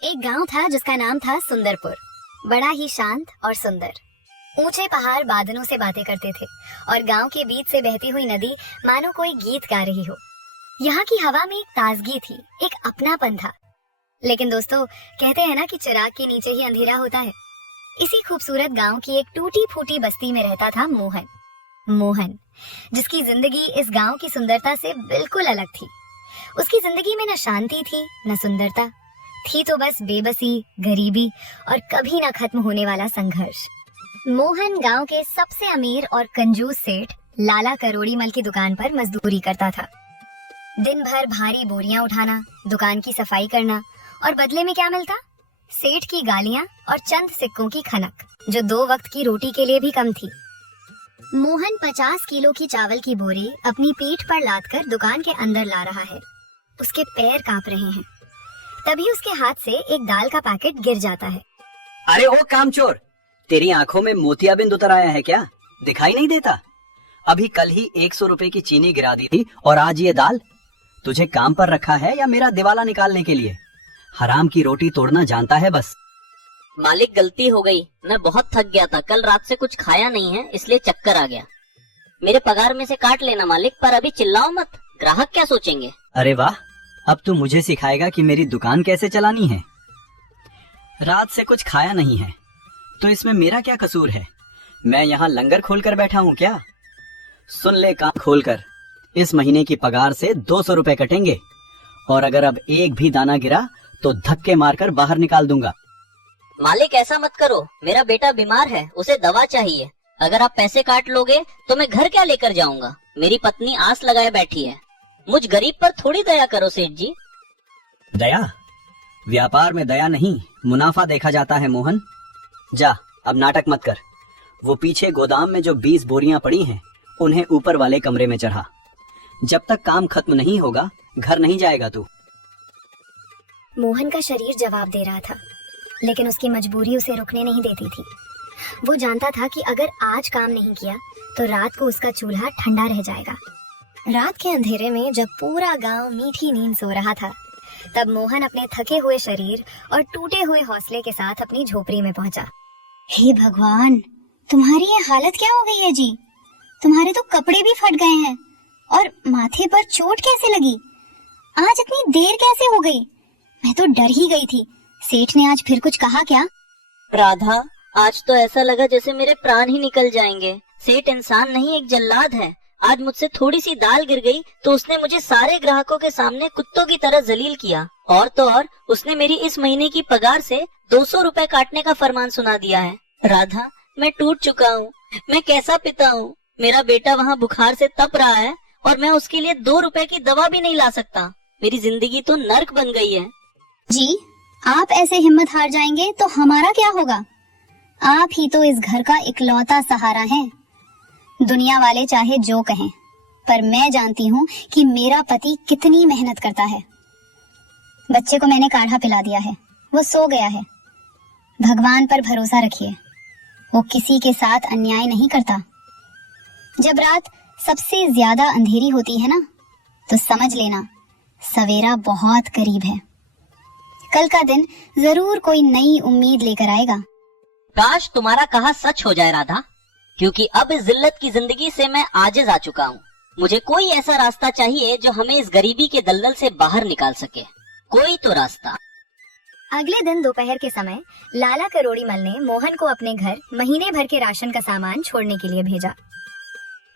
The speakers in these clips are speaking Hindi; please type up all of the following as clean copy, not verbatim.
एक गांव था जिसका नाम था सुंदरपुर। बड़ा ही शांत और सुंदर। ऊंचे पहाड़ बादलों से बातें करते थे और गांव के बीच से बहती हुई नदी मानो कोई गीत गा रही हो। यहाँ की हवा में एक ताजगी थी, एक अपनापन था। लेकिन दोस्तों, कहते हैं ना कि चिराग के नीचे ही अंधेरा होता है। इसी खूबसूरत गांव की एक टूटी फूटी बस्ती में रहता था मोहन। मोहन, जिसकी जिंदगी इस गांव की सुंदरता से बिल्कुल अलग थी। उसकी जिंदगी में न शांति थी न सुंदरता थी, तो बस बेबसी, गरीबी और कभी न खत्म होने वाला संघर्ष। मोहन गांव के सबसे अमीर और कंजूस सेठ लाला करोड़ीमल की दुकान पर मजदूरी करता था। दिन भर भारी बोरियां उठाना, दुकान की सफाई करना, और बदले में क्या मिलता? सेठ की गालियां और चंद सिक्कों की खनक, जो 2 वक्त की रोटी के लिए भी कम थी। मोहन 50 किलो की चावल की बोरी अपनी पीठ पर लादकर दुकान के अंदर ला रहा है। उसके पैर कांप रहे हैं। तभी उसके हाथ से एक दाल का पैकेट गिर जाता है। अरे ओ कामचोर, तेरी आंखों में मोतियाबिंद उतर आया है क्या? दिखाई नहीं देता? अभी कल ही 100 रुपए की चीनी गिरा दी थी और आज ये दाल? तुझे काम पर रखा है या मेरा दिवाला निकालने के लिए? हराम की रोटी तोड़ना जानता है बस। मालिक, गलती हो गई। मैं बहुत थक गया था, कल रात से कुछ खाया नहीं है, इसलिए चक्कर आ गया। मेरे पगार में से काट लेना मालिक, पर अभी चिल्लाओ मत, ग्राहक क्या सोचेंगे। अरे वाह, अब तू मुझे सिखाएगा कि मेरी दुकान कैसे चलानी है। रात से कुछ खाया नहीं है तो इसमें मेरा क्या कसूर है? मैं यहाँ लंगर खोलकर बैठा हूँ क्या? सुन ले कान खोलकर, इस महीने की पगार से 200 रुपए कटेंगे और अगर अब एक भी दाना गिरा तो धक्के मारकर बाहर निकाल दूंगा। मालिक, ऐसा मत करो, मेरा बेटा बीमार है, उसे दवा चाहिए। अगर आप पैसे काट लोगे तो मैं घर क्या लेकर जाऊंगा? मेरी पत्नी आस लगाए बैठी है। मुझ गरीब पर थोड़ी दया करो सेठ जी। दया? व्यापार में दया नहीं, मुनाफा देखा जाता है मोहन। जा, अब नाटक मत कर। वो पीछे गोदाम में जो 20 बोरियां पड़ी हैं, उन्हें ऊपर वाले कमरे में चढ़ा। जब तक काम खत्म नहीं होगा घर नहीं जाएगा तू। मोहन का शरीर जवाब दे रहा था, लेकिन उसकी मजबूरी उसे रुकने नहीं देती थी। वो जानता था कि अगर आज काम नहीं किया तो रात को उसका चूल्हा ठंडा रह जाएगा। रात के अंधेरे में जब पूरा गांव मीठी नींद सो रहा था, तब मोहन अपने थके हुए शरीर और टूटे हुए हौसले के साथ अपनी झोपड़ी में पहुंचा। हे भगवान, तुम्हारी ये हालत क्या हो गई है जी? तुम्हारे तो कपड़े भी फट गए हैं और माथे पर चोट कैसे लगी? आज इतनी देर कैसे हो गई? मैं तो डर ही गई थी। सेठ ने आज फिर कुछ कहा क्या? राधा, आज तो ऐसा लगा जैसे मेरे प्राण ही निकल जाएंगे। सेठ इंसान नहीं, एक जल्लाद है। आज मुझसे थोड़ी सी दाल गिर गई तो उसने मुझे सारे ग्राहकों के सामने कुत्तों की तरह जलील किया। और तो और उसने मेरी इस महीने की पगार से 200 रुपए काटने का फरमान सुना दिया है। राधा, मैं टूट चुका हूँ। मैं कैसा पिता हूँ? मेरा बेटा वहाँ बुखार से तप रहा है और मैं उसके लिए 2 रुपए की दवा भी नहीं ला सकता। मेरी जिंदगी तो नर्क बन गई है। जी, आप ऐसे हिम्मत हार जाएंगे तो हमारा क्या होगा? आप ही तो इस घर का इकलौता सहारा हैं। दुनिया वाले चाहे जो कहें, पर मैं जानती हूँ कि मेरा पति कितनी मेहनत करता है। बच्चे को मैंने काढ़ा पिला दिया है, वो सो गया है। भगवान पर भरोसा रखिए, वो किसी के साथ अन्याय नहीं करता। जब रात सबसे ज्यादा अंधेरी होती है ना, तो समझ लेना सवेरा बहुत करीब है। कल का दिन जरूर कोई नई उम्मीद लेकर आएगा। काश तुम्हारा कहा सच हो जाए राधा, क्योंकि अब इस जिल्लत की जिंदगी से मैं आजिज आ चुका हूँ। मुझे कोई ऐसा रास्ता चाहिए जो हमें इस गरीबी के दलदल से बाहर निकाल सके। कोई तो रास्ता। अगले दिन दोपहर के समय लाला करोड़ीमल ने मोहन को अपने घर महीने भर के राशन का सामान छोड़ने के लिए भेजा।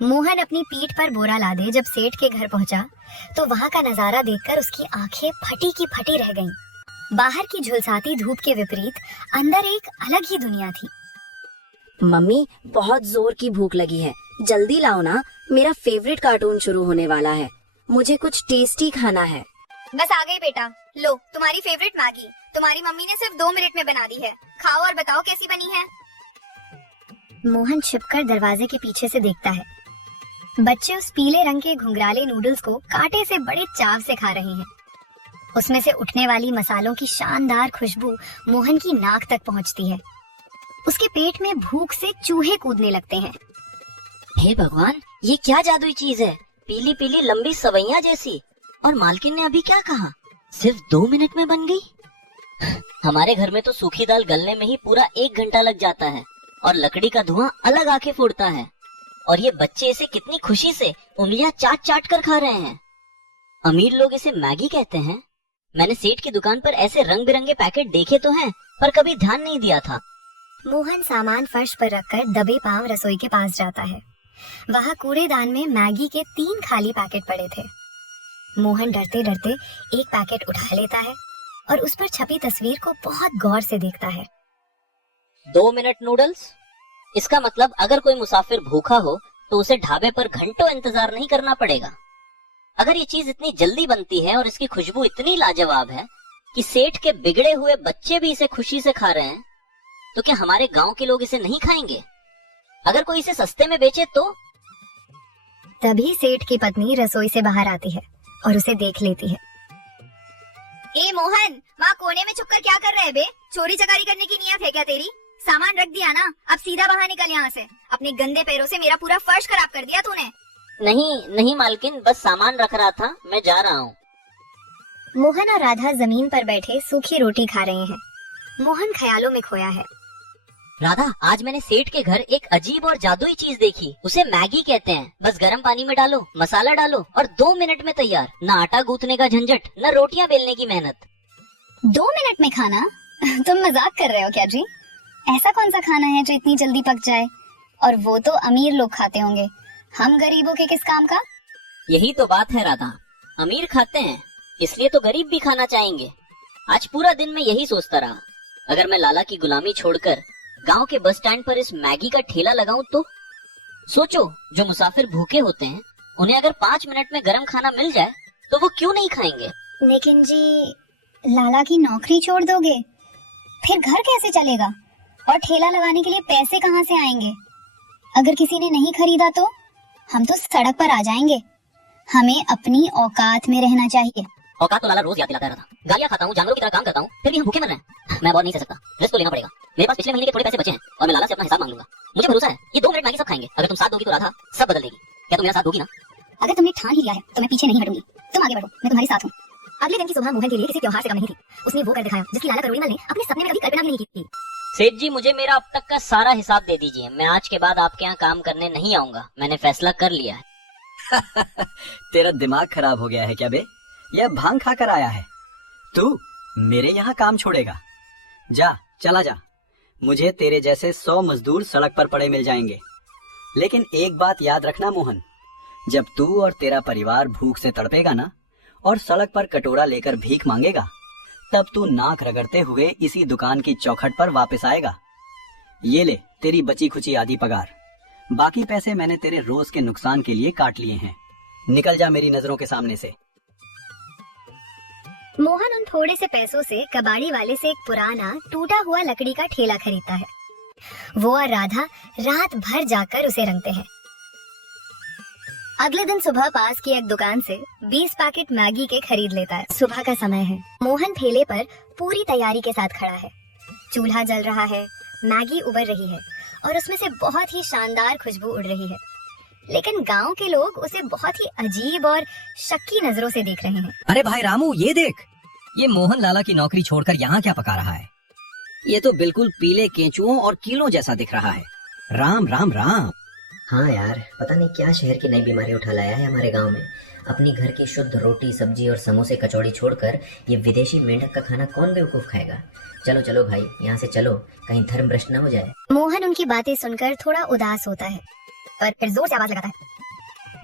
मोहन अपनी पीठ पर बोरा लादे जब सेठ के घर पहुंचा, तो वहाँ का नजारा देखकर उसकी आंखें फटी की फटी रह गईं। बाहर की झुलसाती धूप के विपरीत अंदर एक अलग ही दुनिया थी। मम्मी, बहुत जोर की भूख लगी है, जल्दी लाओ ना, मेरा फेवरेट कार्टून शुरू होने वाला है। मुझे कुछ टेस्टी खाना है। बस आ गई बेटा, लो तुम्हारी फेवरेट मैगी। तुम्हारी मम्मी ने सिर्फ 2 मिनट में बना दी है, खाओ और बताओ कैसी बनी है। मोहन छिपकर दरवाजे के पीछे से देखता है। बच्चे उस पीले रंग के घुंघराले नूडल्स को कांटे से बड़े चाव से खा रहे हैं। उसमें से उठने वाली मसालों की शानदार खुशबू मोहन की नाक तक पहुंचती है। उसके पेट में भूख से चूहे कूदने लगते हैं। हे भगवान, ये क्या जादुई चीज है? पीली पीली लंबी सवैया जैसी। और मालकिन ने अभी क्या कहा? सिर्फ 2 मिनट में बन गई। हमारे घर में तो सूखी दाल गलने में ही पूरा 1 घंटा लग जाता है और लकड़ी का धुआं अलग आके फूटता है। और ये बच्चे इसे कितनी खुशी से उंगलियां चाट चाट कर खा रहे हैं। अमीर लोग इसे मैगी कहते हैं। मैंने सेठ की दुकान पर ऐसे रंग बिरंगे पैकेट देखे तो हैं, पर कभी ध्यान नहीं दिया था। मोहन सामान फर्श पर रखकर दबे पांव रसोई के पास जाता है। वहाँ कूड़ेदान में मैगी के 3 खाली पैकेट पड़े थे। मोहन डरते डरते एक पैकेट उठा लेता है और उस पर छपी तस्वीर को बहुत गौर से देखता है। 2 मिनट नूडल्स। इसका मतलब अगर कोई मुसाफिर भूखा हो तो उसे ढाबे पर घंटों इंतजार नहीं करना पड़ेगा। अगर ये चीज इतनी जल्दी बनती है और इसकी खुशबू इतनी लाजवाब है कि सेठ के बिगड़े हुए बच्चे भी इसे खुशी से खा रहे हैं, तो क्या हमारे गांव के लोग इसे नहीं खाएंगे? अगर कोई इसे सस्ते में बेचे तो? तभी सेठ की पत्नी रसोई से बाहर आती है और उसे देख लेती है। ए मोहन, वहाँ कोने में छुपकर क्या कर रहे बे? चोरी चकारी करने की नीयत है क्या तेरी? सामान रख दिया ना, अब सीधा बाहर निकल यहाँ से। अपने गंदे पैरों से मेरा पूरा फर्श खराब कर दिया तूने। नहीं मालकिन, बस सामान रख रहा था, मैं जा रहा हूँ। मोहन और राधा जमीन पर बैठे सूखी रोटी खा रहे हैं। मोहन ख्यालों में खोया है। राधा, आज मैंने सेठ के घर एक अजीब और जादुई चीज देखी। उसे मैगी कहते हैं। बस गर्म पानी में डालो, मसाला डालो और 2 मिनट में तैयार। न आटा गूंथने का झंझट, न रोटियां बेलने की मेहनत। 2 मिनट में खाना? तुम मजाक कर रहे हो क्या जी? ऐसा कौन सा खाना है जो इतनी जल्दी पक जाए? और वो तो अमीर लोग खाते होंगे, हम गरीबों के किस काम का? यही तो बात है राधा, अमीर खाते हैं इसलिए तो गरीब भी खाना चाहेंगे। आज पूरा दिन मैं यही सोचता रहा, अगर मैं लाला की गुलामी छोड़कर गांव के बस स्टैंड पर इस मैगी का ठेला लगाऊं तो? सोचो, जो मुसाफिर भूखे होते हैं उन्हें अगर 5 मिनट में गर्म खाना मिल जाए तो वो क्यों नहीं खाएंगे? लेकिन जी, लाला की नौकरी छोड़ दोगे? फिर घर कैसे चलेगा? और ठेला लगाने के लिए पैसे कहाँ से आएंगे? अगर किसी ने नहीं खरीदा तो हम तो सड़क पर आ जाएंगे। हमें अपनी औकात में रहना चाहिए। औकात तो लाला रोज याद दिलाता रहता। गालियां खाता हूँ, जानवरों की तरह काम करता हूँ, फिर भी हम भूखे मर रहे हैं। मैं बहुत नहीं सह सकता, रिस्क तो लेना पड़ेगा। मेरे पास पिछले महीने के थोड़े पैसे बचे हैं और मैं लाला से अपना हिसाब मांग लूंगा। मुझे भरोसा है ये 2 मिनट मैगी सब खाएंगे। अगर तुम साथ दोगी तो राधा सब बदल देगी। क्या तुम मेरा साथ दोगी ना? अगर तुमने ठान ही लिया है तो मैं पीछे नहीं हटूंगी। तुम आगे बढ़ो, मैं तुम्हारे साथ हूँ। अगले दिन की सुबह मोहन के लिए किसी त्योहार से कम नहीं थी। उसने वो कर दिखाया जिसकी लाला करोड़ीमल ने अपने सपने में कभी कल्पना भी नहीं की थी। सेठ जी, मुझे मेरा अब तक का सारा हिसाब दे दीजिए। मैं आज के बाद आपके यहाँ काम करने नहीं आऊंगा। मैंने फैसला कर लिया है। तेरा दिमाग खराब हो गया है क्या बे? या भांग खा कर आया है? तू मेरे यहाँ काम छोड़ेगा? जा, चला जा। मुझे तेरे जैसे 100 मजदूर सड़क पर पड़े मिल जाएंगे। लेकिन एक बात याद रखना मोहन, जब तू और तेरा परिवार भूख से तड़पेगा ना और सड़क पर कटोरा लेकर भीख मांगेगा, तब तू नाक रगड़ते हुए इसी दुकान की चौखट पर वापस आएगा। ये ले तेरी बची खुची आधी पगार। बाकी पैसे मैंने तेरे रोज के नुकसान के लिए काट लिए हैं। निकल जा मेरी नजरों के सामने से। मोहन उन थोड़े से पैसों से कबाड़ी वाले से एक पुराना टूटा हुआ लकड़ी का ठेला खरीदता है। वो और राधा रात भर जाकर उसे रंगते हैं। अगले दिन सुबह पास की एक दुकान से 20 पैकेट मैगी के खरीद लेता है। सुबह का समय है। मोहन ठेले पर पूरी तैयारी के साथ खड़ा है। चूल्हा जल रहा है, मैगी उबर रही है और उसमें से बहुत ही शानदार खुशबू उड़ रही है। लेकिन गांव के लोग उसे बहुत ही अजीब और शक्की नजरों से देख रहे हैं। अरे भाई रामू, ये देख, ये मोहन लाला की नौकरी छोड़कर यहाँ क्या पका रहा है? ये तो बिल्कुल पीले केंचुओं और कीलों जैसा दिख रहा है। राम राम राम। हाँ यार, पता नहीं क्या शहर की नई बीमारी उठा लाया है हमारे गांव में। अपनी घर की शुद्ध रोटी सब्जी और समोसे कचौड़ी छोड़कर ये विदेशी मेंढक का खाना कौन बेवकूफ खाएगा। चलो चलो भाई, यहाँ से चलो, कहीं धर्म भ्रष्ट न हो जाए। मोहन उनकी बातें सुनकर थोड़ा उदास होता है, पर फिर जोर से आवाज लगाता है।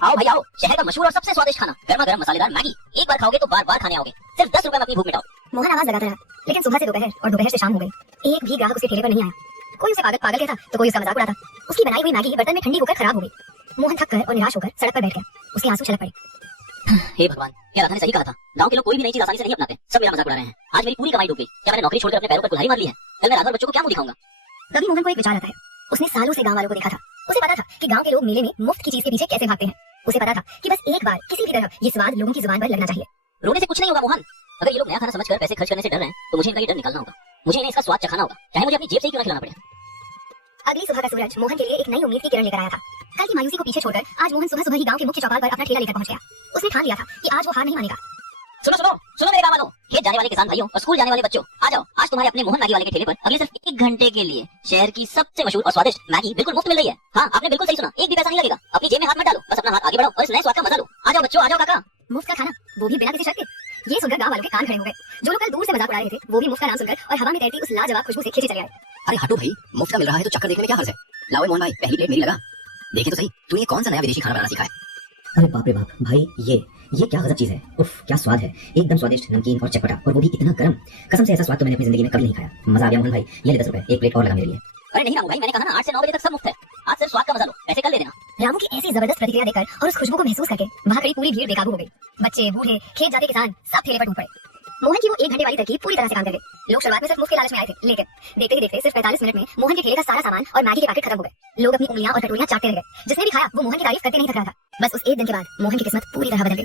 आओ भाई आओ, शहर का मशहूर और सबसे स्वादिष्ट खाना, गर्मा गर्म मसालेदार मैगी। एक बार खाओगे तो बार बार खाने आओगे। सिर्फ 10 रुपए में अपनी भूख मिटाओ। मोहन आवाज लगाता रहा, लेकिन सुबह से दोपहर और दोपहर से शाम हो गई। एक भी ग्राहक उसके ठेले पर नहीं आया। कोई उसे पागल कहता तो कोई उसका मजाक उड़ाता। उसकी बनाई हुई मैगी बर्तन में ठंडी होकर खराब हो गई। मोहन थक कर और निराश होकर सड़क पर बैठ गया। उसके आंसू छलक पड़े। हे भगवान, क्या राधा ने सही कहा था। गांव के लोग कोई भी नई चीज आसानी से नहीं अपनाते, सब मेरा मजाक उड़ा रहे हैं। आज मेरी पूरी कमाई डूब गई। क्या मैंने नौकरी छोड़कर अपने पैरों पर कुल्हाड़ी मार ली है? कल मैं राधा और बच्चों को क्या मुंह दिखाऊंगा? तभी मोहन को एक विचार आता है। उसने सालों से गांव वालों को देखा था। उसे पता था कि गांव के लोग मेले में मुफ्त की चीज के पीछे कैसे भागते हैं। उसे पता था कि बस एक बार किसी भी तरह ये स्वाद लोगों की जुबान पर लगना चाहिए। रोने से कुछ नहीं होगा मोहन। अगर ये लोग नया खाना समझकर पैसे खर्च करने से डर रहे हैं तो मुझे इनका ये डर निकालना होगा। मुझे इन्हें इसका स्वाद चखाना होगा, चाहे मुझे अपनी जेब से ही क्यों ना खिलाना पड़े। अगली सुबह का सूरज मोहन के लिए एक नई उम्मीद की किरण लेकर आया था। कल की मायूसी को पीछे छोड़कर आज मोहन सुबह सुबह ही गांव के मुख्य चौपाल पर अपना ठेला लेकर पहुंच गया। उसने ठान लिया था कि आज वो हार नहीं मानेगा। सुनो सुनो सुनो मेरे गाँव वालों, खेत जाने वाले किसान भाइयों और स्कूल जाने वाले बच्चों, आ जाओ, आज तुम्हारे अपने मोहन मैगी वाले के ठेले पर अगले सिर्फ 1 घंटे के लिए शहर की सबसे मशहूर और स्वादिष्ट मैगी बिल्कुल मुफ्त मिल रही है। हाँ, आपने बिल्कुल सही सुना, एक भी पैसा नहीं लगेगा। अपनी जेब में हाथ मत डालो, बस अपना हाथ आगे बढ़ाओ और इस नए स्वाद का मजा लो। आ जाओ बच्चों, आ जाओ काका। मुफ्त का खाना, वो भी बिना किसी शर्त के। ये सुनकर गांव वालों के कान खड़े हो गए। जो लोग कल दूर से मजाक उड़ा रहे थे, वो भी मुफ्त का नाम सुनकर और हवा में तैरती उस लाजवाब खुशबू से खींचे चले आए। अरे हटो भाई, मुफ्त का मिल रहा है तो चक्कर देखने में क्या हर्ज है। लाओ मोहन भाई, पहली प्लेट मेरी लगा। देखे तो सही, तू ये कौन सा नया विदेशी खाना बनाना सीखा है? अरे बाप रे बाप भाई, ये क्या गजब चीज है। उफ, क्या स्वाद है, एकदम स्वादिष्ट, नमकीन और चटपटा, और वो भी इतना गर्म। कसम से ऐसा स्वाद तो मैंने अपनी जिंदगी में कभी नहीं खाया। मजा आ गया मोहन भाई, ये ले 10 रुपए, 1 प्लेट और लगा मेरे लिए। अरे नहीं रामू भाई, मैंने कहा ना 8 से 9 बजे तक सब मुफ्त है। आज सिर्फ स्वाद का मजा लो, ऐसे कल ले देना। रामू की ऐसी जबरदस्त प्रतिक्रिया देखकर और उस खुशबू को महसूस करके वहाँ खड़ी पूरी भीड़ बेकाबू हो गई। बच्चे, बूढ़े, खेत जाते किसान सब ठेले पर टूट पड़े। मोहन की वो 1 घंटे वाली तरकीब पूरी तरह से काम कर गई। लोग शुरुआत में सिर्फ मुफ्त के लालच में आए थे, लेकिन देखते ही देखते सिर्फ 45 मिनट में मोहन के ठेले का सारा सामान और मैगी के पैकेट खत्म हो गए। लोग अपनी उंगलियां और कटोरियां चाटते रह गए। जिसने भी खाया वो मोहन की तारीफ करते नहीं थक रहा था। बस उस एक दिन के बाद मोहन की किस्मत पूरी तरह बदल गई।